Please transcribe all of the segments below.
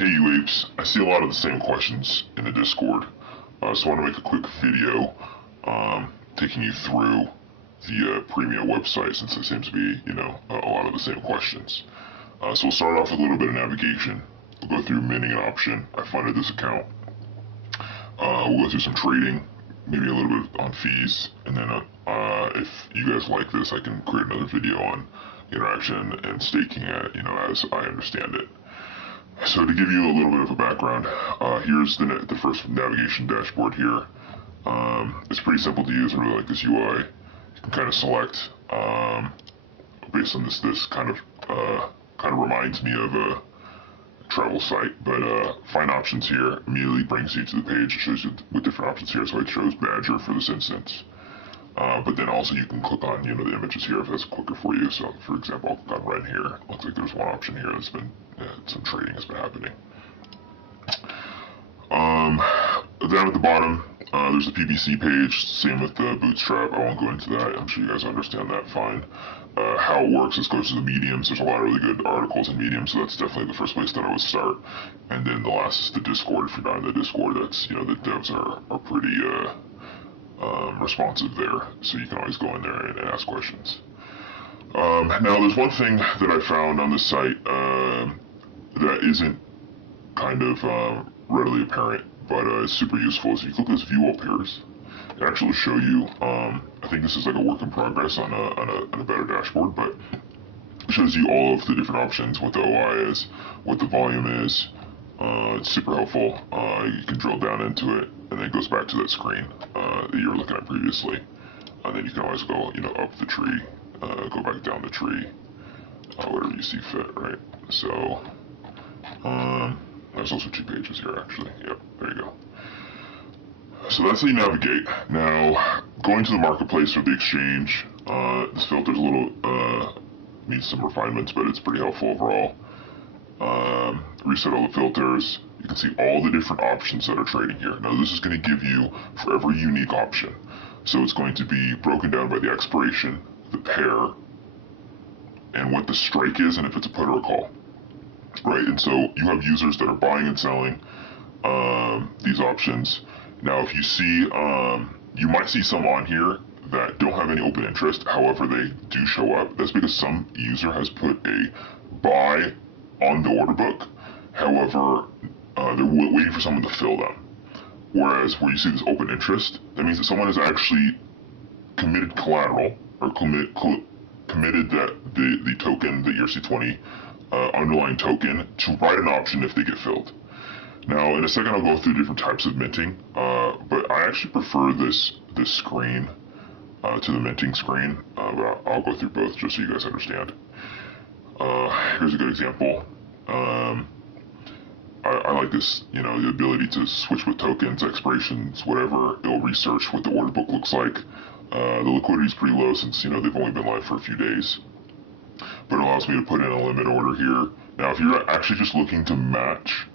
Hey you apes, I see a lot of the same questions in the Discord, so I want to make a quick video taking you through the Premia website since there seems to be, a lot of the same questions. So we'll start off with a little bit of navigation. We'll go through minting an option. I funded this account. We'll go through some trading, maybe a little bit on fees, and then if you guys like this, I can create another video on interaction and staking as I understand it. So to give you a little bit of a background, here's the first navigation dashboard here. It's pretty simple to use. I really like this UI. You can kind of select based on this kind of reminds me of a travel site, but find options here immediately brings you to the page. It shows you with different options here. So it shows Badger for this instance. But then also you can click on, the images here if that's quicker for you. So for example, I'll click on right here. Looks like there's one option here that's been, some trading has been happening. Down at the bottom, there's the PBC page, same with the Bootstrap. I won't go into that. I'm sure you guys understand that fine. How it works is goes to the Mediums. There's a lot of really good articles in Medium, so that's definitely the first place that I would start. And then the last is the Discord. If you're not in the Discord, that's, the devs are pretty, responsive there, so you can always go in there and ask questions. Now, there's one thing that I found on this site that isn't kind of readily apparent, but it's super useful. Is if you click this View All Pairs, it actually will show you. I think this is like a work in progress on a better dashboard, but it shows you all of the different options, what the OI is, what the volume is. It's super helpful. You can drill down into it, and then it goes back to that screen that you were looking at previously. And then you can always go, up the tree, go back down the tree, whatever you see fit, right? So, there's also two pages here, actually. Yep, there you go. So that's how you navigate. Now, going to the marketplace or the exchange, this filter's a little, needs some refinements, but it's pretty helpful overall. Reset all the filters. You can see all the different options that are trading here. Now this is going to give you for every unique option. So it's going to be broken down by the expiration, the pair, and what the strike is, and if it's a put or a call. Right, and so you have users that are buying and selling these options. Now if you see, you might see some on here that don't have any open interest, however they do show up. That's because some user has put a buy on the order book, however, they're waiting for someone to fill them. Whereas where you see this open interest, that means that someone has actually committed collateral, or committed that the token, the ERC20 underlying token, to write an option if they get filled. Now, in a second, I'll go through different types of minting, but I actually prefer this screen to the minting screen, but I'll go through both just so you guys understand. Here's a good example. I like this, the ability to switch with tokens, expirations, whatever. It'll research what the order book looks like. The liquidity is pretty low since, they've only been live for a few days. But it allows me to put in a limit order here. Now, if you're actually just looking to match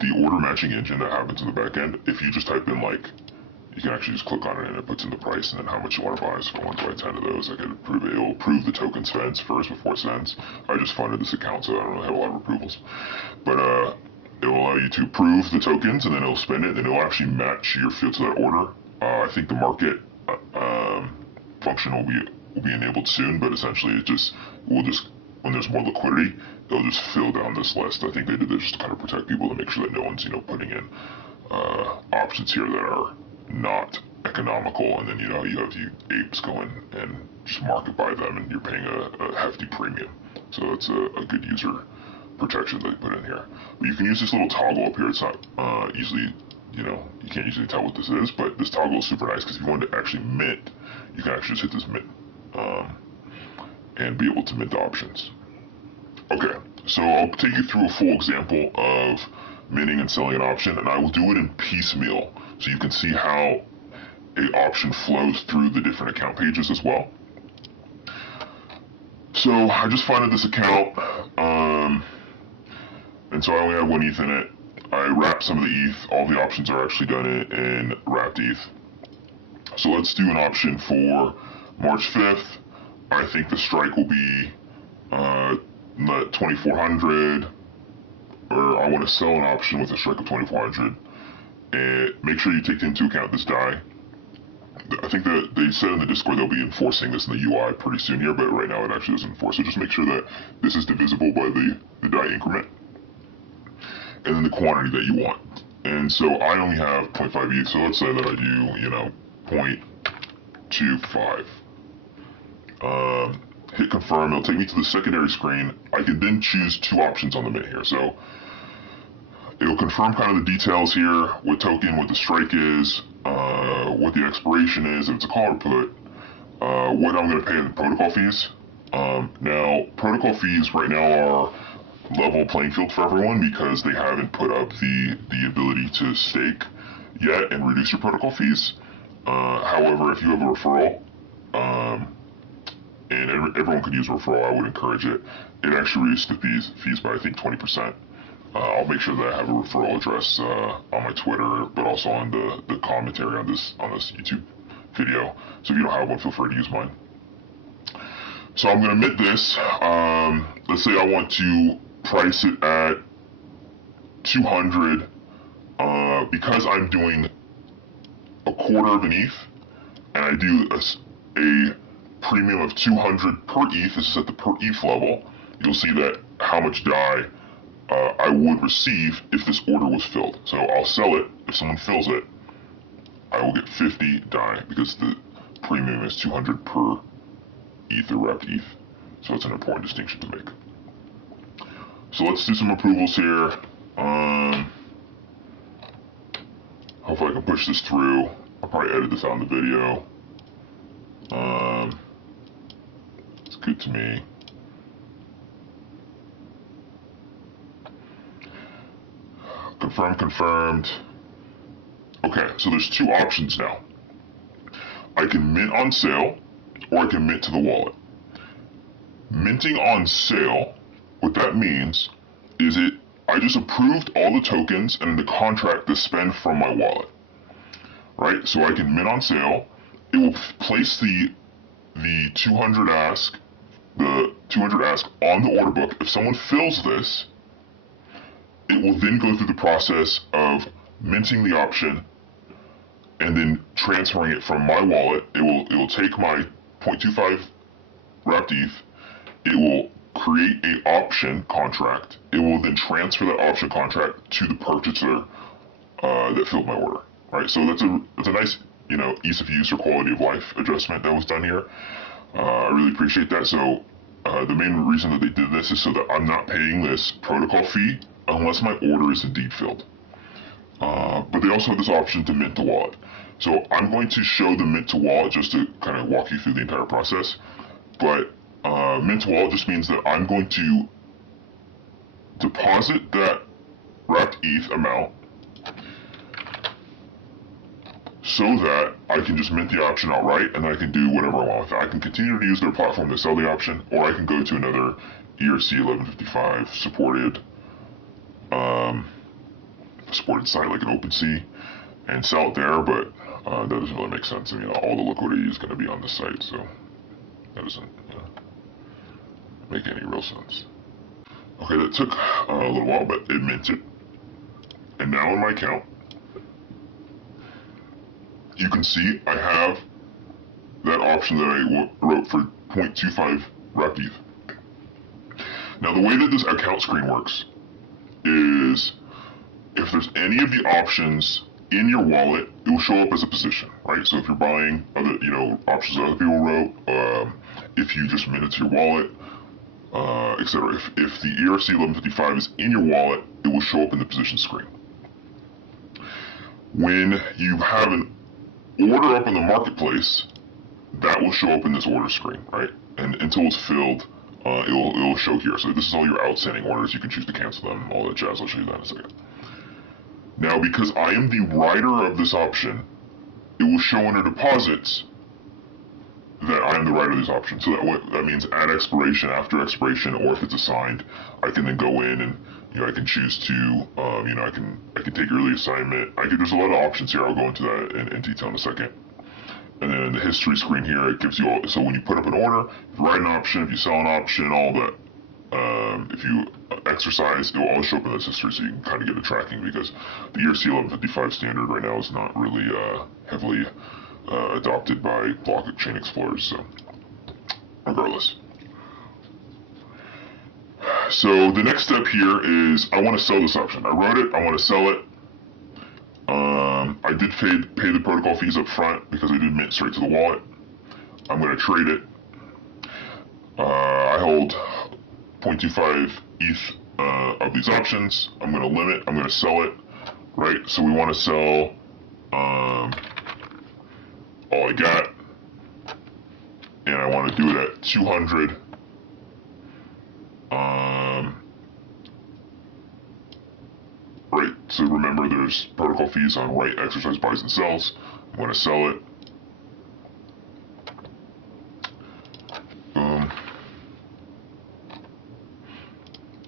the order matching engine that happens in the back end, if you just type in you can actually just click on it and it puts in the price and then how much you want to buy. So if I want to buy 10 of those, I can approve it. It'll approve the token spends first before it sends. I just funded this account, so I don't really have a lot of approvals. But it will allow you to approve the tokens and then it'll spend it and it'll actually match your field to that order. I think the market function will be enabled soon, but essentially when there's more liquidity, it'll just fill down this list. I think they did this just to kind of protect people to make sure that no one's, putting in options here that are not economical, and then, you have the apes going and just market buy them, and you're paying a hefty premium. So that's a good user protection that they put in here. But you can use this little toggle up here. It's not easily, you can't usually tell what this is, but this toggle is super nice because if you want to actually mint, you can actually just hit this mint and be able to mint the options. Okay, so I'll take you through a full example of minting and selling an option, and I will do it in piecemeal so you can see how a option flows through the different account pages as well. So I just funded this account, and so I only have one ETH in it. I wrapped some of the ETH. All the options are actually done in wrapped ETH. So let's do an option for March 5th. I think the strike will be 2400, or want to sell an option with a strike of 2400, and make sure you take into account this die. I think that they said in the Discord they'll be enforcing this in the UI pretty soon here, but right now it actually doesn't enforce. So just make sure that this is divisible by the die increment, and then the quantity that you want. And so I only have 0.5 ETH, so let's say that I do, 0.25. Hit confirm, it'll take me to the secondary screen. I can then choose two options on the mint here. So it'll confirm kind of the details here, what token, what the strike is, what the expiration is, if it's a call or put, what I'm going to pay in the protocol fees. Now, protocol fees right now are level playing field for everyone because they haven't put up the ability to stake yet and reduce your protocol fees. However, if you have a referral, and everyone could use a referral, I would encourage it. It actually reduced the fees by I think 20%. I'll make sure that I have a referral address on my Twitter, but also on the commentary on this YouTube video. So if you don't have one, feel free to use mine. So I'm going to mint this. Let's say I want to price it at 200 because I'm doing a quarter of an ETH, and I do a premium of 200 per ETH. This is at the per ETH level. You'll see that how much DAI I would receive if this order was filled. So I'll sell it. If someone fills it, I will get 50 DAI because the premium is 200 per ETH or wrapped ETH. So it's an important distinction to make. So let's do some approvals here. Hopefully I can push this through. I'll probably edit this out in the video. It's good to me. Confirmed. Okay, so there's two options now. I can mint on sale, or I can mint to the wallet. Minting on sale, what that means is I just approved all the tokens and the contract to spend from my wallet. Right? So I can mint on sale. It will place the 200 ask on the order book. If someone fills this, it will then go through the process of minting the option and then transferring it from my wallet. It will take my 0.25 wrapped ETH. It will create an option contract. It will then transfer that option contract to the purchaser that filled my order. Right. So that's a nice ease of use or quality of life adjustment that was done here. I really appreciate that. So the main reason that they did this is so that I'm not paying this protocol fee unless my order is indeed filled. But they also have this option to mint to wallet. So I'm going to show the mint to wallet just to kind of walk you through the entire process. But mint to wallet just means that I'm going to deposit that wrapped ETH amount so that I can just mint the option outright, and then I can do whatever I want with it. I can continue to use their platform to sell the option, or I can go to another ERC 1155 supported site like an OpenSea and sell it there, but that doesn't really make sense. I mean, all the liquidity is going to be on the site, so that doesn't make any real sense. Okay, that took a little while, but it minted. And now in my account, you can see I have that option that I wrote for 0.25 wrapped ETH. Now the way that this account screen works is if there's any of the options in your wallet, it will show up as a position, right? So if you're buying other, options that other people wrote, if you just mint it to your wallet, etc. If the ERC 1155 is in your wallet, it will show up in the position screen. When you have an order up in the marketplace, that will show up in this order screen, right? And until it's filled, it will show here. So this is all your outstanding orders. You can choose to cancel them, all that jazz. I'll show you that in a second. Now, because I am the writer of this option, it will show under deposits that I am the writer of this option. So that means at expiration, after expiration, or if it's assigned, I can then go in and I can choose to I can take early assignment. There's a lot of options here. I'll go into that in detail in a second. And then in the history screen here, it gives you all. So when you put up an order, if you write an option, if you sell an option, all that. If you exercise, it will always show up in this history, so you can kind of get a tracking, because the ERC 1155 standard right now is not really heavily adopted by blockchain explorers. So regardless. So the next step here is I want to sell this option. I wrote it, I want to sell it. I did pay the protocol fees up front because I did mint straight to the wallet. I'm going to trade it. I hold 0.25 ETH of these options. I'm going to limit, I'm going to sell it, right? So we want to sell all I got, and I want to do it at 200. Right, so remember there's protocol fees on right exercise buys and sells. I'm going to sell it. Boom.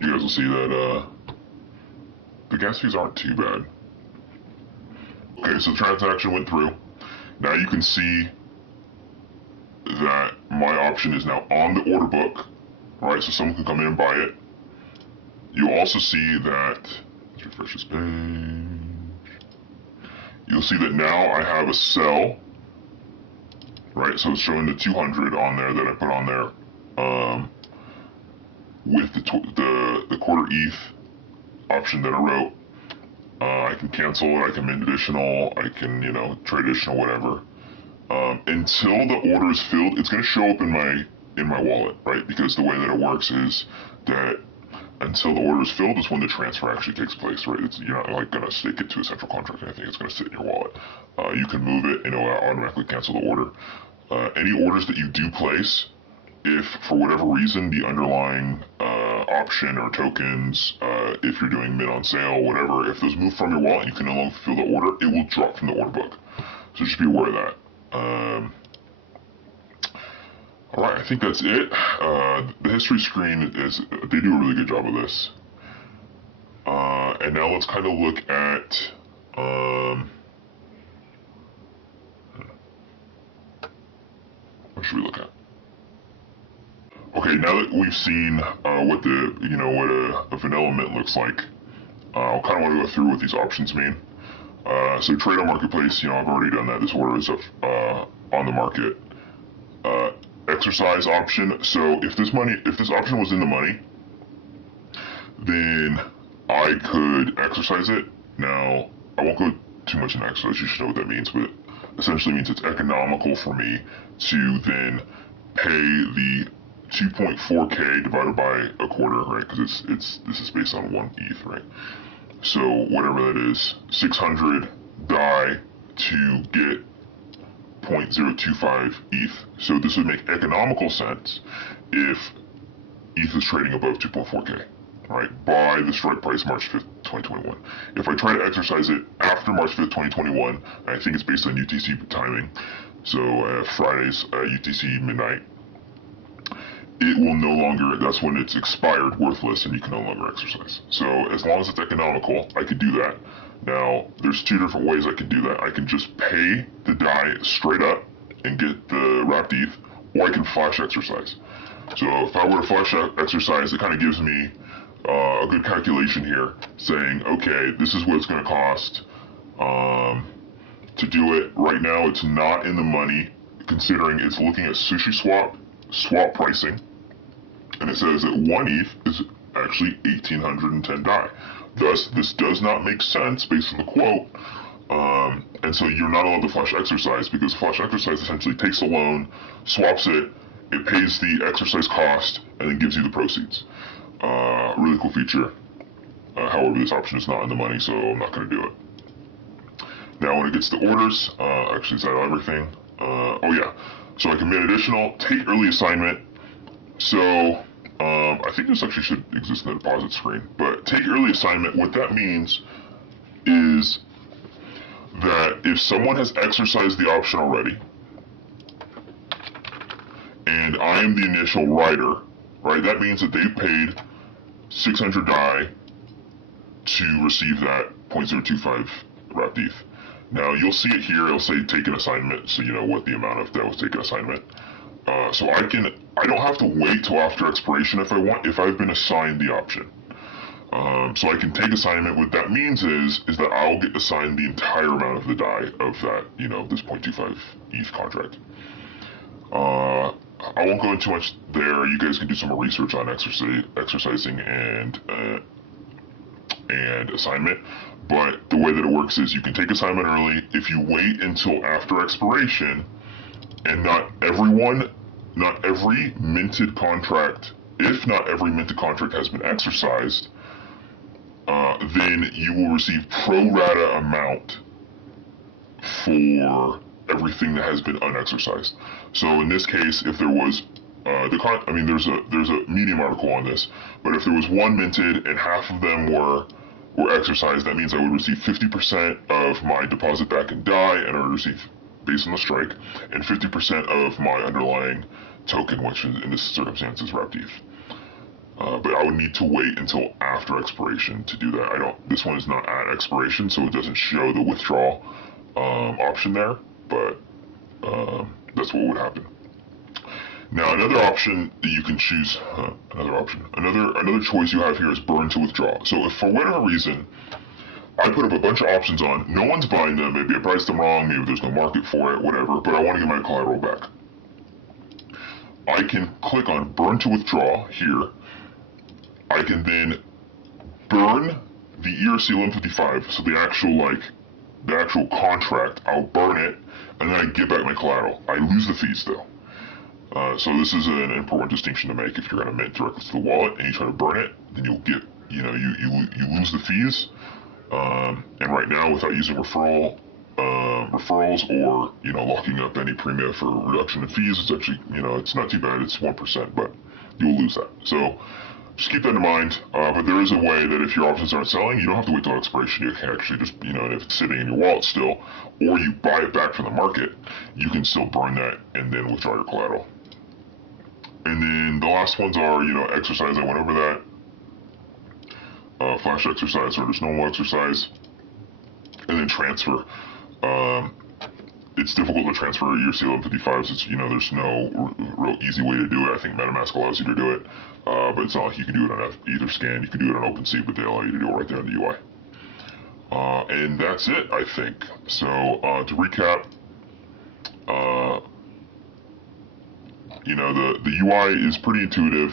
You guys will see that the gas fees aren't too bad. Okay, so the transaction went through. Now you can see that my option is now on the order book, right? So someone can come in and buy it. You also see that, let's refresh this page. You'll see that now I have a sell, right? So it's showing the 200 on there that I put on there, with the quarter ETH option that I wrote. I can cancel it, I can mint additional, I can, trade additional, whatever. Until the order is filled, it's going to show up in my wallet, right? Because the way that it works is that until the order is filled is when the transfer actually takes place, right? You're not like going to stake it to a central contract or anything. It's going to sit in your wallet. You can move it and it will automatically cancel the order. Any orders that you do place, if for whatever reason the underlying option or tokens, if you're doing mint on sale, whatever, if those move from your wallet and you can no longer fill the order, it will drop from the order book. So just be aware of that. Alright, I think that's it. The history screen they do a really good job of this. And now let's kind of look at, what should we look at? Okay, now that we've seen what a vanilla mint looks like, I kind of want to go through what these options mean. So trade on marketplace, I've already done that. This order is on the market. Exercise option. So if this option was in the money, then I could exercise it. Now I won't go too much into exercise. You should know what that means, but essentially means it's economical for me to then pay the 2.4k divided by a quarter, right? Because this is based on 1 ETH, right? So whatever that is, 600 DAI to get 0.025 ETH. So this would make economical sense if ETH is trading above 2.4k, right? By the strike price March 5th, 2021. If I try to exercise it after March 5th, 2021, I think it's based on UTC timing. So Friday's UTC midnight. It will no longer, that's when it's expired, worthless, and you can no longer exercise. So as long as it's economical, I could do that. Now, there's two different ways I can do that. I can just pay the DAI straight up and get the wrapped ETH, or I can flash exercise. So if I were to flash exercise, it kind of gives me a good calculation here, saying, okay, this is what it's going to cost to do it. Right now, it's not in the money, considering it's looking at Sushi swap pricing, and it says that 1 ETH is actually 1,810 DAI. Thus, this does not make sense based on the quote, and so you're not allowed to flash exercise, because flash exercise essentially takes a loan, swaps it, it pays the exercise cost, and then gives you the proceeds. Really cool feature. However, this option is not in the money, so I'm not going to do it. Now, when it gets to orders, actually, is that everything? Oh yeah. So I can mint additional, take early assignment. So I think this actually should exist in the deposit screen. But take early assignment, what that means is that if someone has exercised the option already, and I am the initial writer, right, that means that they paid 600 DAI to receive that 0.025 wrapped ETH. Now you'll see it here, it'll say take an assignment, so you know what the amount of that was take an assignment. So I don't have to wait till after expiration if I want, if I've been assigned the option. So I can take assignment. What that means is that I'll get assigned the entire amount of the die of that, this 0.25 ETH contract. I won't go into much there. You guys can do some more research on exercising and assignment. But the way that it works is you can take assignment early. If you wait until after expiration, and not every minted contract, if not every minted contract has been exercised, then you will receive pro rata amount for everything that has been unexercised. So in this case, if there was there's a Medium article on this, but if there was one minted and half of them were exercised, that means I would receive 50% of my deposit back in DAI, and I would receive, based on the strike, and 50% of my underlying token, which in this circumstance is wrapped ETH. But I would need to wait until after expiration to do that. This one is not at expiration, so it doesn't show the withdrawal option there, but that's what would happen. Now another option that you can choose, another choice you have here is burn to withdraw. So if for whatever reason I put up a bunch of options on, no one's buying them, maybe I priced them wrong, maybe there's no market for it, whatever, but I want to get my collateral back, I can click on burn to withdraw here. I can then burn the ERC-1155, so the actual contract, I'll burn it, and then I get back my collateral. I lose the fees though. So this is an important distinction to make. If you're going to mint directly to the wallet and you try to burn it, then you'll get, you lose the fees. And right now, without using referrals or locking up any premia for reduction in fees, it's actually it's not too bad. It's 1%, but you'll lose that. So just keep that in mind. But there is a way that if your options aren't selling, you don't have to wait till expiration. You can actually just, and if it's sitting in your wallet still, or you buy it back from the market, you can still burn that and then withdraw your collateral. And then the last ones are, exercise. I went over that. Flash exercise or just normal exercise. And then transfer. It's difficult to transfer ERC-1155s. It's, there's no real easy way to do it. I think MetaMask allows you to do it. But it's not like you can do it on Etherscan. You can do it on OpenSea, but they allow you to do it right there in the UI. And that's it, I think. So, to recap, the UI is pretty intuitive.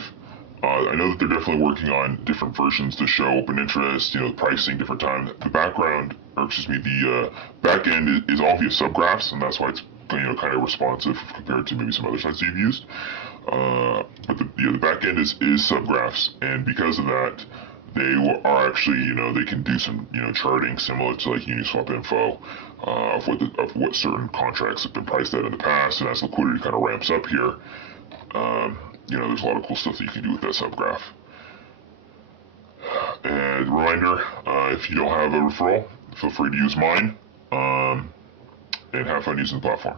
I know that they're definitely working on different versions to show open interest, pricing, different time. The back end is all via subgraphs, and that's why it's kind of responsive compared to maybe some other sites you've used. But the back end is subgraphs, and because of that, they are actually, they can do some, charting similar to like Uniswap info of what certain contracts have been priced at in the past, and as liquidity kind of ramps up here, there's a lot of cool stuff that you can do with that subgraph. And reminder, if you don't have a referral, feel free to use mine, and have fun using the platform.